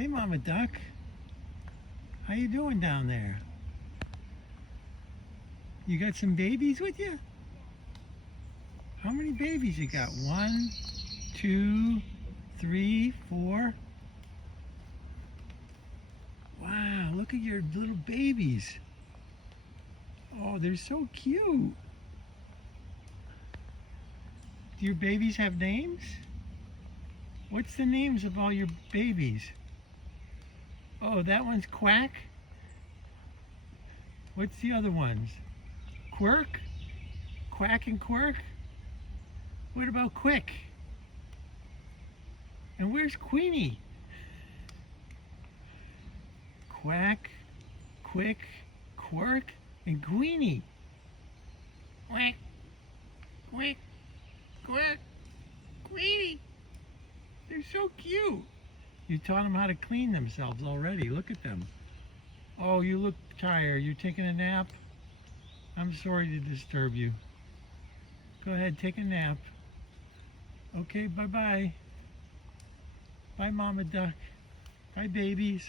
Hey, Mama Duck. How you doing down there? You got some babies with you? How many babies you got? 1, 2, 3, 4. Wow, look at your little babies. Oh, they're so cute. Do your babies have names? What's the names of all your babies? Oh, that one's Quack. What's the other ones? Quirk? Quack and Quirk? What about Quick? And where's Queenie? Quack, Quick, Quirk, and Queenie. Quack, Quick, Quirk, Queenie. They're so cute. You taught them how to clean themselves already. Look at them. Oh, you look tired. You're taking a nap? I'm sorry to disturb you. Go ahead, take a nap. Okay, bye-bye. Bye, Mama Duck. Bye, babies.